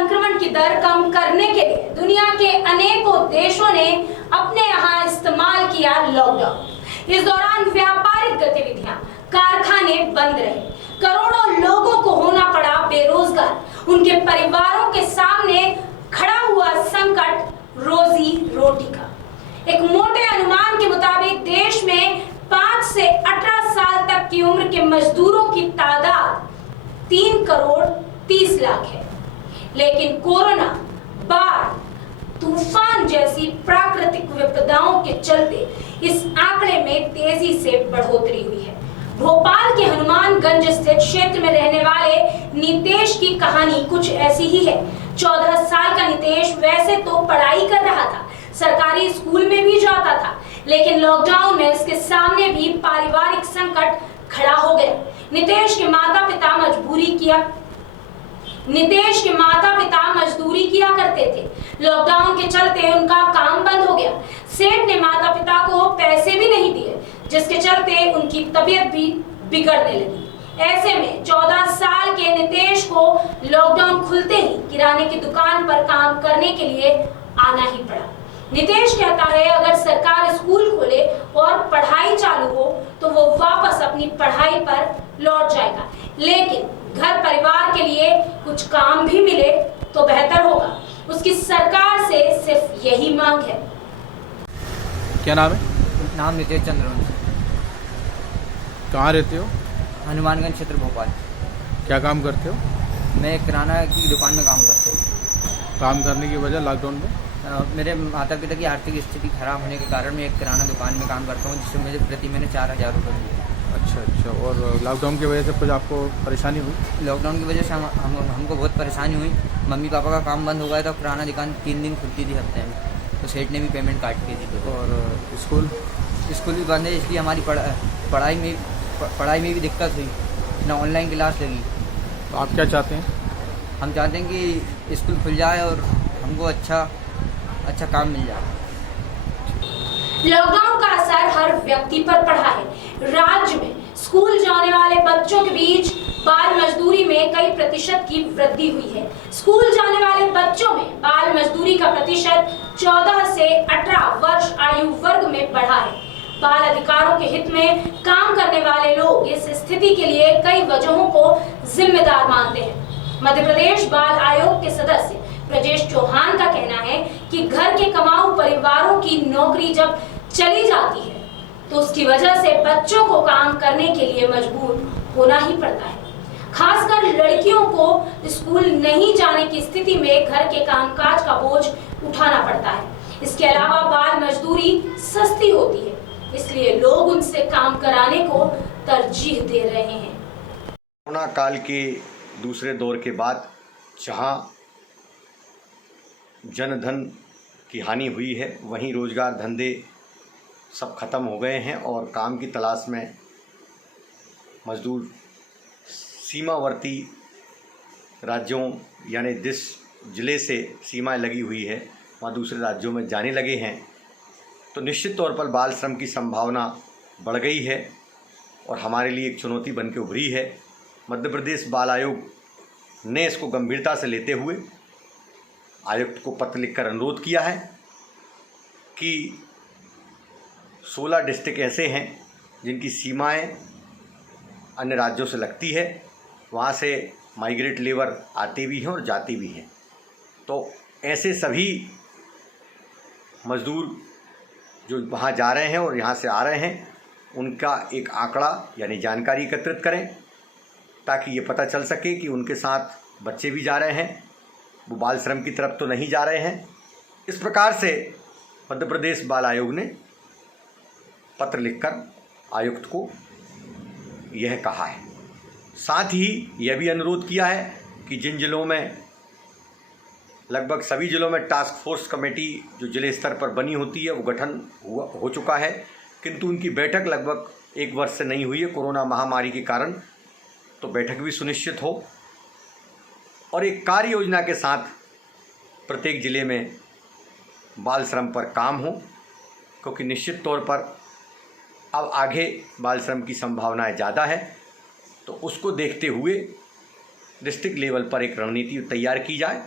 संक्रमण की दर कम करने के लिए दुनिया के अनेकों देशों ने अपने यहाँ इस्तेमाल किया लॉकडाउन। इस दौरान व्यापारिक गतिविधियां, कारखाने बंद रहे, करोड़ों लोगों को होना पड़ा बेरोजगार। उनके परिवारों के सामने खड़ा हुआ संकट रोजी रोटी का। एक मोटे अनुमान के मुताबिक देश में 5 से 18 साल तक की उम्र के मजदूरों की तादाद 3 करोड़ 30 लाख है। लेकिन कोरोना, बाढ़, तूफान जैसी प्राकृतिक विपदाओं के चलते इस आंकड़े में तेजी से बढ़ोतरी हुई है। भोपाल के हनुमानगंज स्थित क्षेत्र में रहने वाले नितेश की कहानी कुछ ऐसी ही है। 14 साल का नितेश वैसे तो पढ़ाई कर रहा था, सरकारी स्कूल में भी जाता था, लेकिन लॉकडाउन में इसके सामने भी पारिवारिक संकट खड़ा हो गया। नितेश के माता पिता मजदूरी किया करते थे। लॉकडाउन के चलते उनका काम बंद हो गया। सेठ ने माता पिता को पैसे भी नहीं दिए, जिसके चलते उनकी तबीयत भी बिगड़ने लगी। ऐसे में 14 साल के नितेश को लॉकडाउन खुलते ही किराने की दुकान पर काम करने के लिए आना ही पड़ा। नितेश कहता है अगर सरकार स्कूल खोले और पढ़ाई चालू हो तो वो वापस अपनी पढ़ाई पर लौट जाएगा, लेकिन घर परिवार के लिए कुछ काम भी मिले तो बेहतर होगा। उसकी सरकार से सिर्फ यही मांग है। क्या नाम है? नाम नितेश चंद्रवंशी। कहाँ रहते हो? हनुमानगंज क्षेत्र भोपाल। क्या काम करते हो? मैं किराना की दुकान में काम करता हूँ। काम करने की वजह लॉकडाउन में? मेरे माता पिता की आर्थिक स्थिति खराब होने के कारण मैं एक किराना दुकान में काम करता हूँ, जिससे मुझे प्रति महीने 4000 रुपये मिलते हैं। अच्छा। और लॉकडाउन की वजह से कुछ आपको परेशानी हुई? लॉकडाउन की वजह से हमको बहुत परेशानी हुई। मम्मी पापा का काम बंद हो गया था। किराना दुकान 3 दिन खुलती थी हफ्ते में, तो सेठ ने भी पेमेंट काट के दी। और स्कूल भी बंद है, इसलिए हमारी पढ़ाई में भी दिक्कत हुई, ना ऑनलाइन क्लास लगी। तो आप क्या चाहते हैं? हम चाहते हैं कि स्कूल खुल जाए और हमको अच्छा काम मिल जाए। लॉकडाउन का असर हर व्यक्ति पर पड़ा है। राज्य में स्कूल जाने वाले बच्चों के बीच बाल मजदूरी में कई प्रतिशत की वृद्धि हुई है। स्कूल जाने वाले बच्चों में बाल मजदूरी का प्रतिशत 14 से 18 वर्ष आयु वर्ग में बढ़ा है। बाल अधिकारों के हित में काम करने वाले लोग इस स्थिति के लिए कई वजहों को जिम्मेदार मानते हैं। मध्य प्रदेश बाल आयोग के सदस्य ब्रजेश चौहान का कहना है कि घर के कमाऊ परिवारों की नौकरी जब चली जाती है तो उसकी वजह से बच्चों को काम करने के लिए मजबूर होना ही पड़ता है। खासकर लड़कियों को स्कूल नहीं जाने की स्थिति में घर के कामकाज का बोझ उठाना पड़ता है। इसके अलावा बाल मजदूरी सस्ती होती है, इसलिए लोग उनसे काम कराने को तरजीह दे रहे हैं। कोरोना काल के दूसरे दौर के बाद जहां जनधन की हानि हुई है, वहीं रोजगार धंधे सब खत्म हो गए हैं और काम की तलाश में मजदूर सीमावर्ती राज्यों यानी जिस ज़िले से सीमाएं लगी हुई है वहाँ दूसरे राज्यों में जाने लगे हैं। तो निश्चित तौर पर बाल श्रम की संभावना बढ़ गई है और हमारे लिए एक चुनौती बन के उभरी है। मध्य प्रदेश बाल आयोग ने इसको गंभीरता से लेते हुए आयुक्त को पत्र लिखकर अनुरोध किया है कि 16 डिस्ट्रिक्ट ऐसे हैं जिनकी सीमाएं अन्य राज्यों से लगती है, वहाँ से माइग्रेट लेबर आते भी हैं और जाते भी हैं। तो ऐसे सभी मज़दूर जो वहाँ जा रहे हैं और यहाँ से आ रहे हैं, उनका एक आंकड़ा यानी जानकारी एकत्रित करें ताकि ये पता चल सके कि उनके साथ बच्चे भी जा रहे हैं, वो बाल श्रम की तरफ तो नहीं जा रहे हैं। इस प्रकार से मध्य प्रदेश बाल आयोग ने पत्र लिखकर आयुक्त को यह कहा है। साथ ही यह भी अनुरोध किया है कि जिन जिलों में लगभग सभी जिलों में टास्क फोर्स कमेटी जो जिले स्तर पर बनी होती है वो गठन हो चुका है, किंतु उनकी बैठक लगभग 1 वर्ष से नहीं हुई है कोरोना महामारी के कारण। तो बैठक भी सुनिश्चित हो और एक कार्य योजना के साथ प्रत्येक ज़िले में बाल श्रम पर काम हो, क्योंकि निश्चित तौर पर अब आगे बाल श्रम की संभावनाएं ज़्यादा है। तो उसको देखते हुए डिस्ट्रिक्ट लेवल पर एक रणनीति तैयार की जाए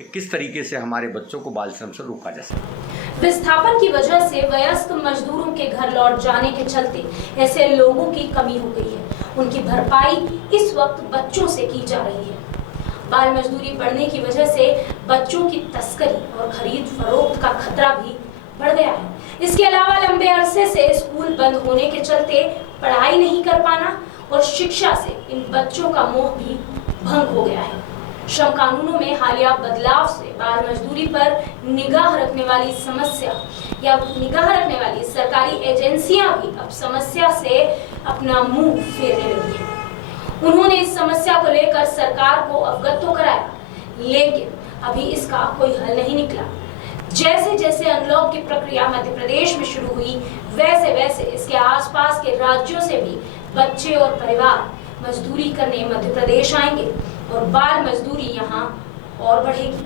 कि किस तरीके से हमारे बच्चों को बाल श्रम से रोका जा सके। विस्थापन की वजह से वयस्क मजदूरों के घर लौट जाने के चलते ऐसे लोगों की कमी हो गई है। उनकी भरपाई इस वक्त बच्चों से की जा रही है। बाल मजदूरी बढ़ने की वजह से बच्चों की तस्करी और खरीद फरोख्त का खतरा भी बढ़ गया है। इसके अलावा लंबे अरसे से स्कूल बंद होने के चलते पढ़ाई नहीं कर पाना और शिक्षा से इन बच्चों का मोह भी भंग हो गया है। श्रम कानूनों में हालिया बदलाव से बाल मजदूरी पर निगाह रखने वाली सरकारी एजेंसियां भी अब समस्या से अपना मुंह फेरने लगी हैं। उन्होंने इस समस्या को लेकर सरकार को अवगत तो कराया, लेकिन अभी इसका कोई हल नहीं निकला। जैसे जैसे अनलॉक की प्रक्रिया मध्य प्रदेश में शुरू हुई, वैसे वैसे इसके आसपास के राज्यों से भी बच्चे और परिवार मजदूरी करने मध्य प्रदेश आएंगे और बाल मजदूरी यहाँ और बढ़ेगी।